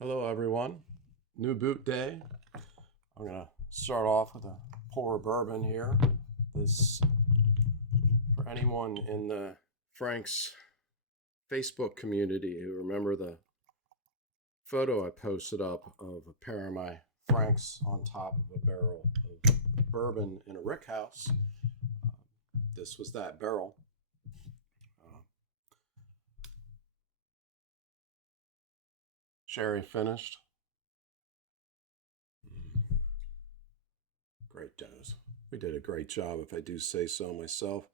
Hello everyone, new boot day. I'm gonna start off with a pour bourbon here. This, for anyone in the Frank's Facebook community who remember the photo I posted up of a pair of my Franks on top of a barrel of bourbon in a rick house. This was that barrel. Uh, Sherry finished. Great dose. We did a great job, if I do say so myself.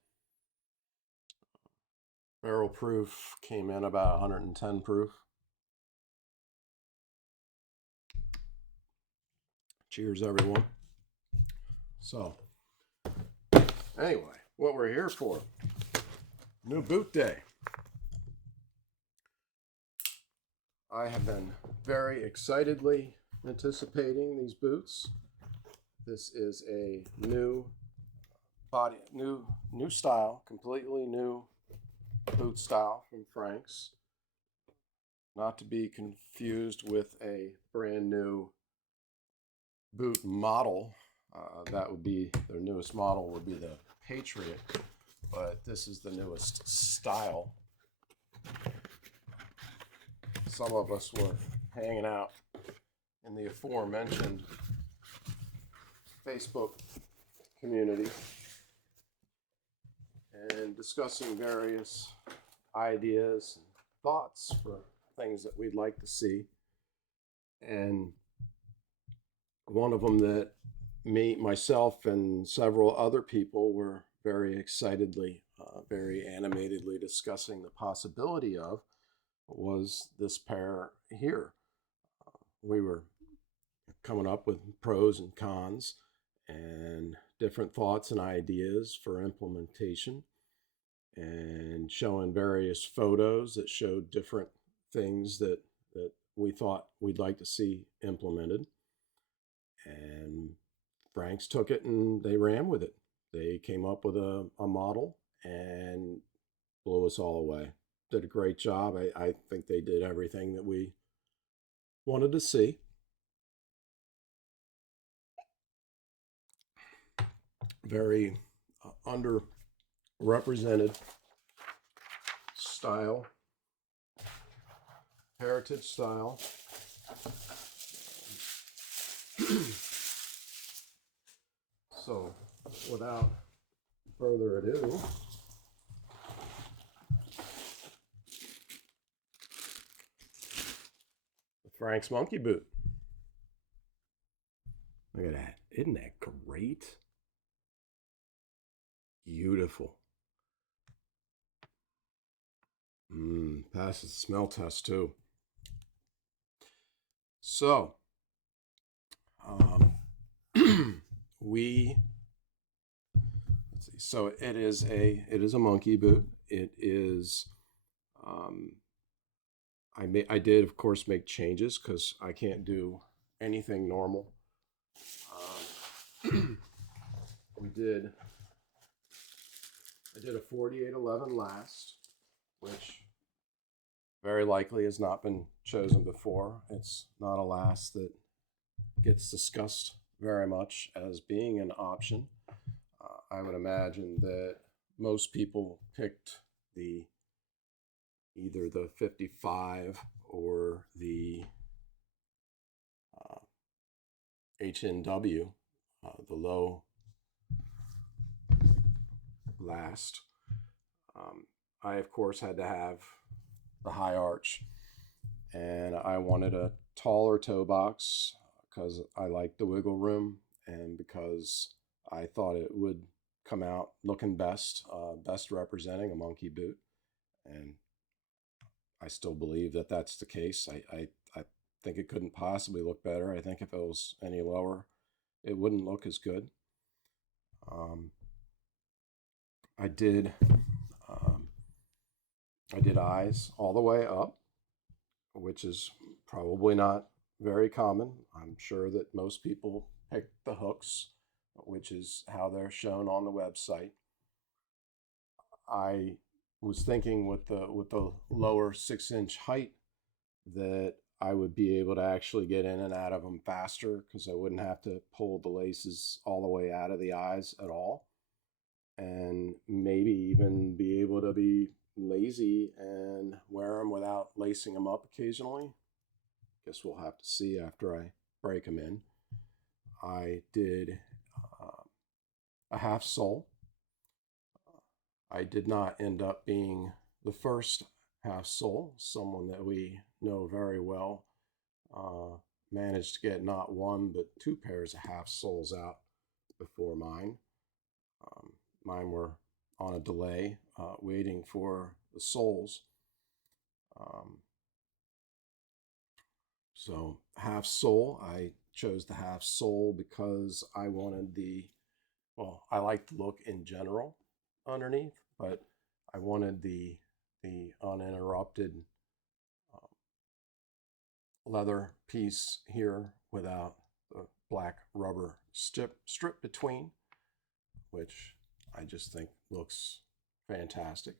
Barrel proof came in about 110 proof. Cheers, everyone. So, anyway, what we're here for, new boot day. I have been very excitedly anticipating these boots. This is a new body, new style, completely new boot style from Frank's. Not to be confused with a brand new boot model. That would be their newest model, would be the Patriot, but this is the newest style. Some of us were hanging out in the aforementioned Facebook community and discussing various ideas and thoughts for things that we'd like to see. And one of them that myself, and several other people were very excitedly, very animatedly discussing the possibility of was this pair here. We were coming up with pros and cons and different thoughts and ideas for implementation, and showing various photos that showed different things that we thought we'd like to see implemented. And Franks took it and they ran with it. They came up with a model and blew us all away. Did a great job. I think they did everything that we wanted to see. Very underrepresented style, heritage style. So, without further ado, the Frank's Monkey Boot. Look at that. Isn't that great? Beautiful. Passes the smell test too. So, let's see. So it is a monkey boot. It is. I did of course make changes because I can't do anything normal. I did a 4811 last, which very likely has not been chosen before. It's not a last that gets discussed very much as being an option. I would imagine that most people picked either the 55 or the HNW, the low last. I of course had to have the high arch, and I wanted a taller toe box because I like the wiggle room and because I thought it would come out looking best, best representing a monkey boot. And I still believe that that's the case. I think it couldn't possibly look better. I think if it was any lower, it wouldn't look as good. I did eyes all the way up, which is probably not very common. I'm sure that most people pick the hooks, which is how they're shown on the website. I was thinking with the lower 6-inch height that I would be able to actually get in and out of them faster because I wouldn't have to pull the laces all the way out of the eyes at all. And maybe even be able to be lazy and wear them without lacing them up occasionally. Guess we'll have to see after I break them in. I did a half sole. I did not end up being the first half sole. Someone that we know very well managed to get not one but two pairs of half soles out before mine. Mine were on a delay, waiting for the soles. So half sole, I chose the half sole because I wanted well, I like the look in general underneath, but I wanted the uninterrupted leather piece here without the black rubber strip between, which I just think looks fantastic.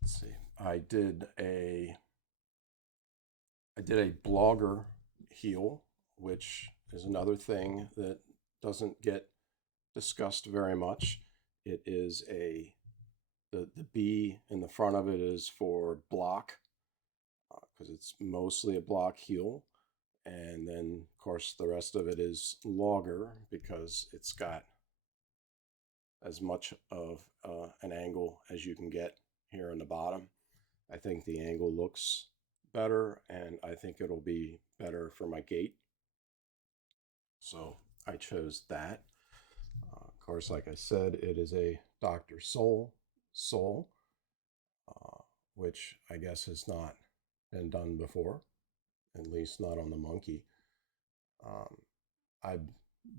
Let's see. I did a blogger heel, which is another thing that doesn't get discussed very much. It is the B in the front of it is for block, because it's mostly a block heel. And then, of course, the rest of it is logger because it's got as much of an angle as you can get here in the bottom. I think the angle looks better, and I think it'll be better for my gait. So I chose that. Of course, like I said, it is a Dr. Sole sole, which I guess has not been done before, at least not on the monkey. I've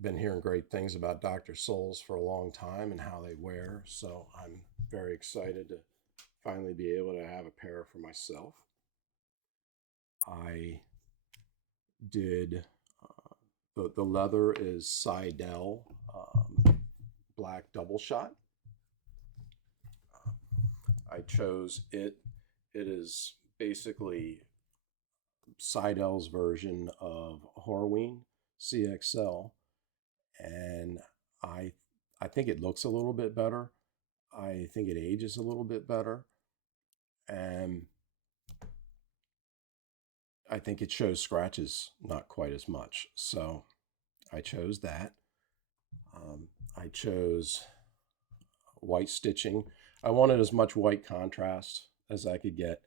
been hearing great things about Dr. Soles for a long time and how they wear, so I'm very excited to finally be able to have a pair for myself. I did, the leather is Seidel Black Doubleshot. I chose it. It is basically Seidel's version of Horween CXL, and I think it looks a little bit better. I think it ages a little bit better, and I think it shows scratches not quite as much. So I chose that. I chose white stitching. I wanted as much white contrast as I could get,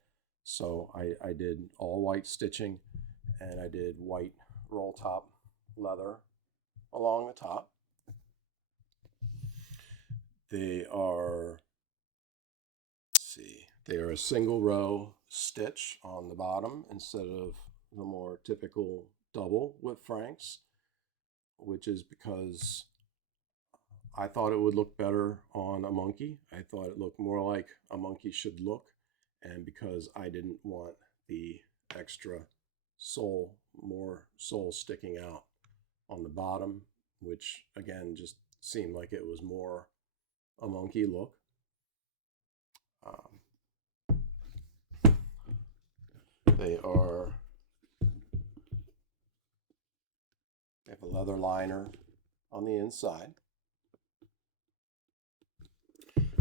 so I did all white stitching, and I did white roll top leather along the top. They are, let's see, they are a single row stitch on the bottom instead of the more typical double with franks, which is because I thought it would look better on a monkey. I thought it looked more like a monkey should look, and because I didn't want the extra sole, more sole sticking out on the bottom, which again just seemed like it was more a monkey look. They have a leather liner on the inside.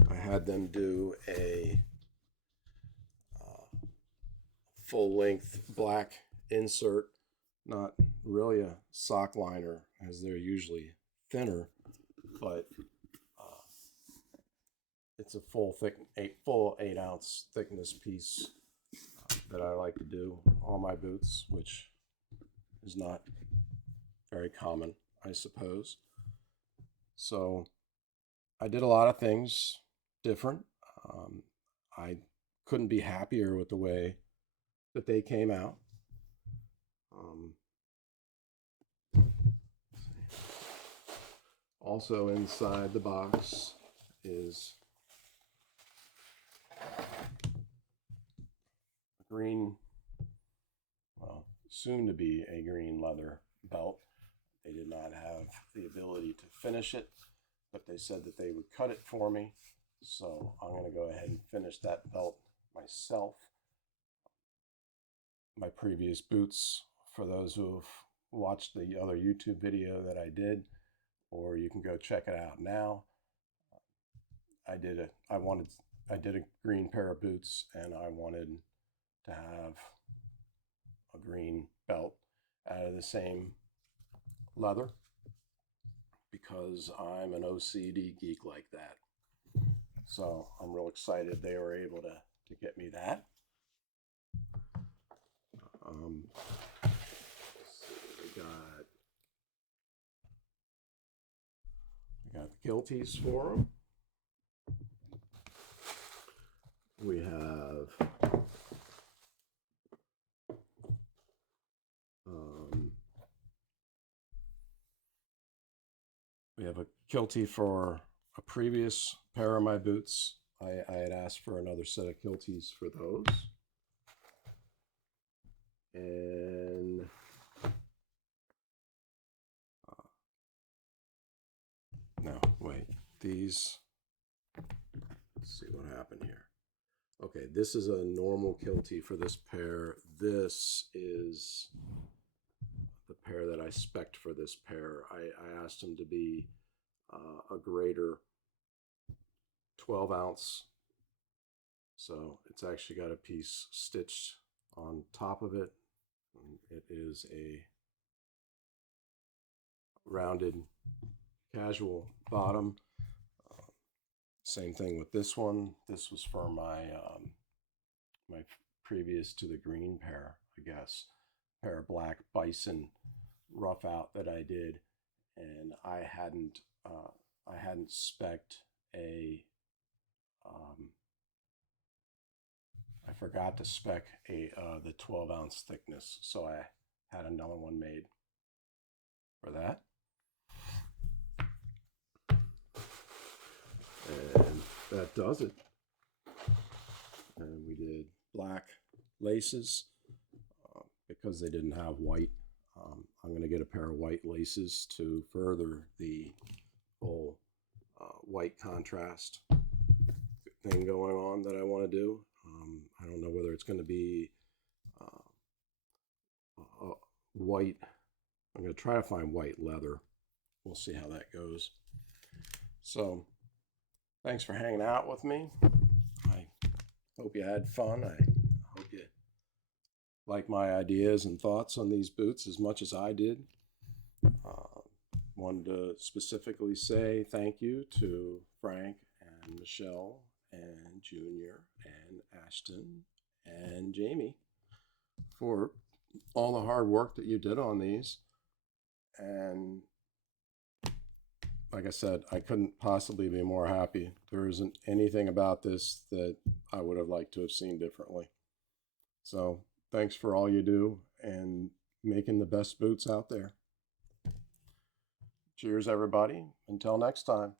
I had them do a full-length black insert, not really a sock liner as they're usually thinner, but it's a full 8-ounce thickness piece that I like to do on my boots, which is not very common, I suppose. So I did a lot of things different. I couldn't be happier with the way that they came out. Also inside the box is a green, well, soon to be a green leather belt. They did not have the ability to finish it, but they said that they would cut it for me. So I'm going to go ahead and finish that belt myself. my previous boots for those who've watched the other YouTube video that I did, or you can go check it out now. I did a green pair of boots, and I wanted to have a green belt out of the same leather because I'm an OCD geek like that. So I'm real excited they were able to get me that. Let's see, we got the kilties for them. We have a kiltie for a previous pair of my boots. I had asked for another set of kilties for those. And no, wait, these, let's see what happened here. Okay, this is a normal kiltie for this pair. This is the pair that I spec'd for this pair. I asked them to be a greater 12 ounce. So it's actually got a piece stitched on top of it. It is a rounded casual bottom. Same thing with this one. This was for my my previous to the green pair, I guess, pair of black bison rough out that I did, and I hadn't spec'd a I forgot to spec the 12 ounce thickness, so I had another one made for that. And that does it. And we did black laces because they didn't have white. I'm going to get a pair of white laces to further the whole white contrast thing going on that I want to do. I don't know whether it's going to be white. I'm going to try to find white leather. We'll see how that goes. So thanks for hanging out with me. I hope you had fun. I hope you like my ideas and thoughts on these boots as much as I did. Wanted to specifically say thank you to Frank and Michelle and Junior and Ashton and Jamie for all the hard work that you did on these. And like I said, I couldn't possibly be more happy. There isn't anything about this that I would have liked to have seen differently. So thanks for all you do and making the best boots out there. Cheers, everybody. Until next time.